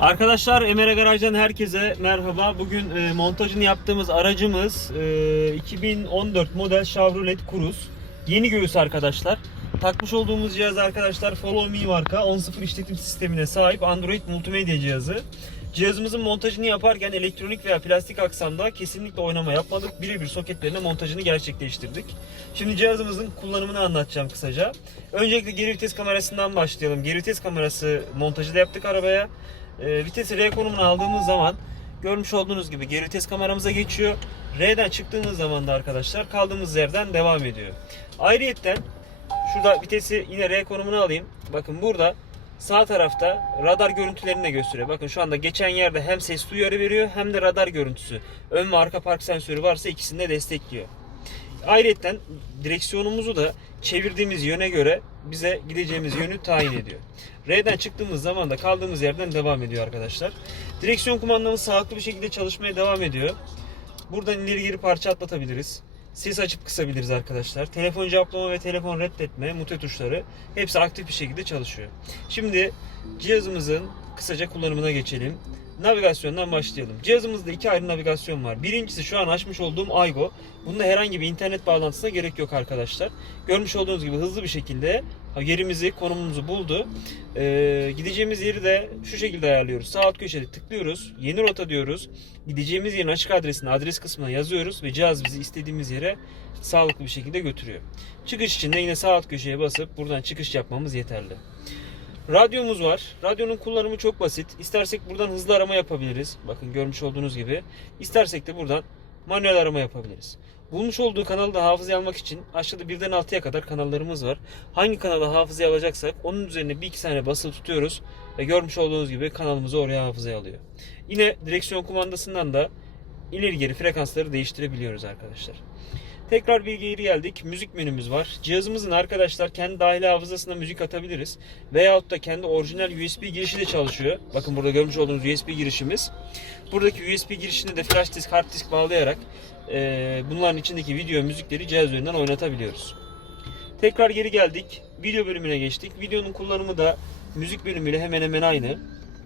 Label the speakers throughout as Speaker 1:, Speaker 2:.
Speaker 1: Arkadaşlar Emere Garaj'dan herkese merhaba. Bugün e, montajını yaptığımız aracımız e, 2014 model Chevrolet Cruze. Yeni göğüs arkadaşlar. Takmış olduğumuz cihaz arkadaşlar Follow Me marka 10.0 işletim sistemine sahip Android multimedya cihazı. Cihazımızın montajını yaparken elektronik veya plastik aksamda kesinlikle oynama yapmadık. Birebir soketlerine montajını gerçekleştirdik. Şimdi cihazımızın kullanımını anlatacağım kısaca. Öncelikle geri vites kamerasından başlayalım. Geri vites kamerası montajı da yaptık arabaya. E, vitesi R konumuna aldığımız zaman görmüş olduğunuz gibi geri vites kameramıza geçiyor. R'den çıktığımız zaman da arkadaşlar kaldığımız yerden devam ediyor. Ayrıyetten şurada vitesi yine R konumuna alayım. Bakın burada sağ tarafta radar görüntülerini de gösteriyor. Bakın şu anda geçen yerde hem ses uyarı veriyor hem de radar görüntüsü. Ön ve arka park sensörü varsa ikisini de destekliyor. Ayrıca direksiyonumuzu da çevirdiğimiz yöne göre bize gideceğimiz yönü tayin ediyor. R'den çıktığımız zaman da kaldığımız yerden devam ediyor arkadaşlar. Direksiyon kumandamız sağlıklı bir şekilde çalışmaya devam ediyor. Buradan ileri geri parça atlatabiliriz. Ses açıp kısabiliriz arkadaşlar. Telefon cevaplama ve telefon reddetme, mute tuşları hepsi aktif bir şekilde çalışıyor. Şimdi cihazımızın kısaca kullanımına geçelim. Navigasyondan başlayalım. Cihazımızda iki ayrı navigasyon var. Birincisi şu an açmış olduğum Aygo. Bunda herhangi bir internet bağlantısına gerek yok arkadaşlar. Görmüş olduğunuz gibi hızlı bir şekilde yerimizi, konumumuzu buldu. Ee, gideceğimiz yeri de şu şekilde ayarlıyoruz. Sağ alt köşede tıklıyoruz. Yeni rota diyoruz. Gideceğimiz yerin açık adresini adres kısmına yazıyoruz ve cihaz bizi istediğimiz yere sağlıklı bir şekilde götürüyor. Çıkış için de yine sağ alt köşeye basıp buradan çıkış yapmamız yeterli. Radyomuz var. Radyonun kullanımı çok basit. İstersek buradan hızlı arama yapabiliriz. Bakın görmüş olduğunuz gibi. İstersek de buradan manuel arama yapabiliriz. Bulmuş olduğu kanalı da hafızaya almak için aşağıda birden 6'ya kadar kanallarımız var. Hangi kanalı hafızaya alacaksak onun üzerine bir iki saniye basılı tutuyoruz ve görmüş olduğunuz gibi kanalımızı oraya hafızaya alıyor. Yine direksiyon kumandasından da ileri geri frekansları değiştirebiliyoruz arkadaşlar. Tekrar bir geri geldik. Müzik menümüz var. Cihazımızın arkadaşlar kendi dahili hafızasına müzik atabiliriz. Veyahut da kendi orijinal USB girişi de çalışıyor. Bakın burada görmüş olduğunuz USB girişimiz. Buradaki USB girişine de flash disk, hard disk bağlayarak e, bunların içindeki video müzikleri cihaz üzerinden oynatabiliyoruz. Tekrar geri geldik. Video bölümüne geçtik. Videonun kullanımı da müzik bölümüyle hemen hemen aynı.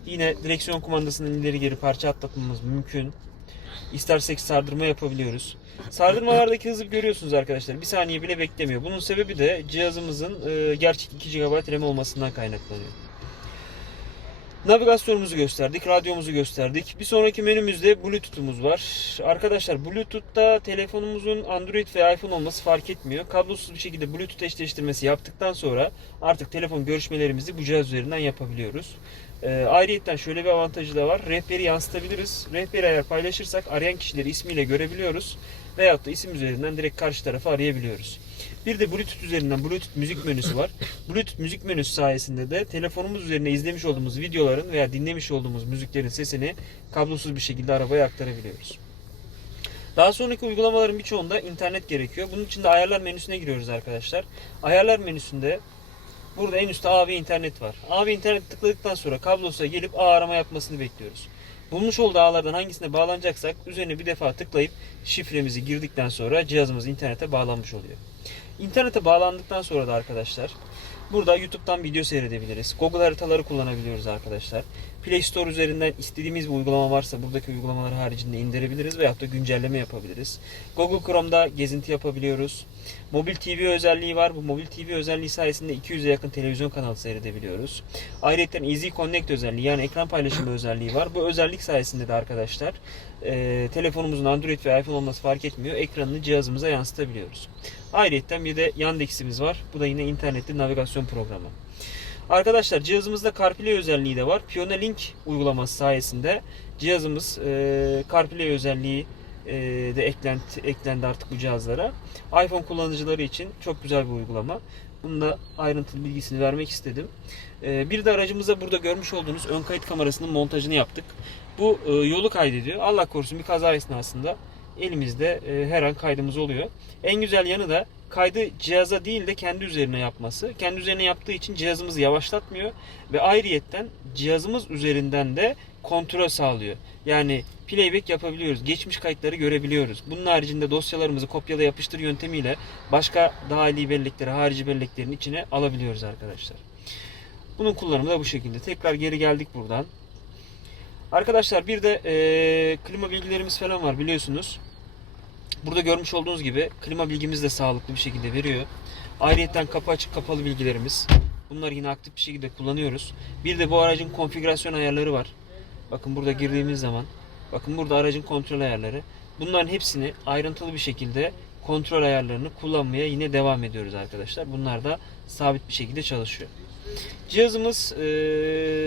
Speaker 1: Yine direksiyon kumandasından ileri geri parça atlatmamız mümkün. İstersek sardırma yapabiliyoruz. Sardırmalardaki hızı görüyorsunuz arkadaşlar. Bir saniye bile beklemiyor. Bunun sebebi de cihazımızın e, gerçek 2 GB RAM olmasından kaynaklanıyor. Navigasyonumuzu gösterdik, radyomuzu gösterdik. Bir sonraki menümüzde Bluetooth'umuz var. Arkadaşlar Bluetooth'ta telefonumuzun Android ve iPhone olması fark etmiyor. Kablosuz bir şekilde Bluetooth eşleştirmesi yaptıktan sonra artık telefon görüşmelerimizi bu cihaz üzerinden yapabiliyoruz. Ee, ayrıyetten şöyle bir avantajı da var. Rehberi yansıtabiliriz. Rehberi eğer paylaşırsak arayan kişileri ismiyle görebiliyoruz. Veyahut da isim üzerinden direkt karşı tarafı arayabiliyoruz. Bir de Bluetooth üzerinden Bluetooth müzik menüsü var. Bluetooth müzik menüsü sayesinde de telefonumuz üzerine izlemiş olduğumuz videoların veya dinlemiş olduğumuz müziklerin sesini kablosuz bir şekilde arabaya aktarabiliyoruz. Daha sonraki uygulamaların birçoğunda internet gerekiyor. Bunun için de ayarlar menüsüne giriyoruz arkadaşlar. Ayarlar menüsünde burada en üstte AV internet var. AV internet tıkladıktan sonra kablosuza gelip ağ arama yapmasını bekliyoruz. Bulmuş olduğu ağlardan hangisine bağlanacaksak üzerine bir defa tıklayıp şifremizi girdikten sonra cihazımız internete bağlanmış oluyor. İnternete bağlandıktan sonra da arkadaşlar burada YouTube'dan video seyredebiliriz. Google haritaları kullanabiliyoruz arkadaşlar. Play Store üzerinden istediğimiz bir uygulama varsa buradaki uygulamalar haricinde indirebiliriz veyahut da güncelleme yapabiliriz. Google Chrome'da gezinti yapabiliyoruz. Mobil TV özelliği var. Bu mobil TV özelliği sayesinde 200'e yakın televizyon kanalı seyredebiliyoruz. Ayrıca Easy Connect özelliği yani ekran paylaşımı özelliği var. Bu özellik sayesinde de arkadaşlar e, telefonumuzun Android ve iPhone olması fark etmiyor. Ekranını cihazımıza yansıtabiliyoruz. Ayrıca bir de Yandex'imiz var. Bu da yine internetli navigasyon programı. Arkadaşlar cihazımızda CarPlay özelliği de var. Pioneer Link uygulaması sayesinde cihazımız e, CarPlay özelliği e, de eklendi, eklendi artık bu cihazlara. iPhone kullanıcıları için çok güzel bir uygulama. Bunun da ayrıntılı bilgisini vermek istedim. E, bir de aracımıza burada görmüş olduğunuz ön kayıt kamerasının montajını yaptık. Bu e, yolu kaydediyor. Allah korusun bir kaza esnasında elimizde e, her an kaydımız oluyor. En güzel yanı da kaydı cihaza değil de kendi üzerine yapması. Kendi üzerine yaptığı için cihazımızı yavaşlatmıyor ve ayrıyetten cihazımız üzerinden de kontrol sağlıyor. Yani playback yapabiliyoruz. Geçmiş kayıtları görebiliyoruz. Bunun haricinde dosyalarımızı kopyala yapıştır yöntemiyle başka dahili bellekleri, harici belleklerin içine alabiliyoruz arkadaşlar. Bunun kullanımı da bu şekilde. Tekrar geri geldik buradan. Arkadaşlar bir de e, klima bilgilerimiz falan var biliyorsunuz. Burada görmüş olduğunuz gibi klima bilgimiz de sağlıklı bir şekilde veriyor. Ayrıyeten kapı açık kapalı bilgilerimiz. Bunları yine aktif bir şekilde kullanıyoruz. Bir de bu aracın konfigürasyon ayarları var. Bakın burada girdiğimiz zaman bakın burada aracın kontrol ayarları. Bunların hepsini ayrıntılı bir şekilde kontrol ayarlarını kullanmaya yine devam ediyoruz arkadaşlar. Bunlar da sabit bir şekilde çalışıyor. Cihazımız eee,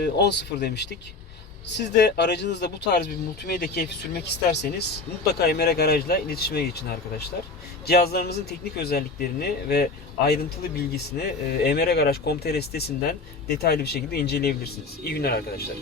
Speaker 1: 10.0 demiştik. Siz de aracınızda bu tarz bir multimedya keyfi sürmek isterseniz mutlaka Emre Garaj'la iletişime geçin arkadaşlar. Cihazlarımızın teknik özelliklerini ve ayrıntılı bilgisini e, emregaraj.com.tr sitesinden detaylı bir şekilde inceleyebilirsiniz. İyi günler arkadaşlar.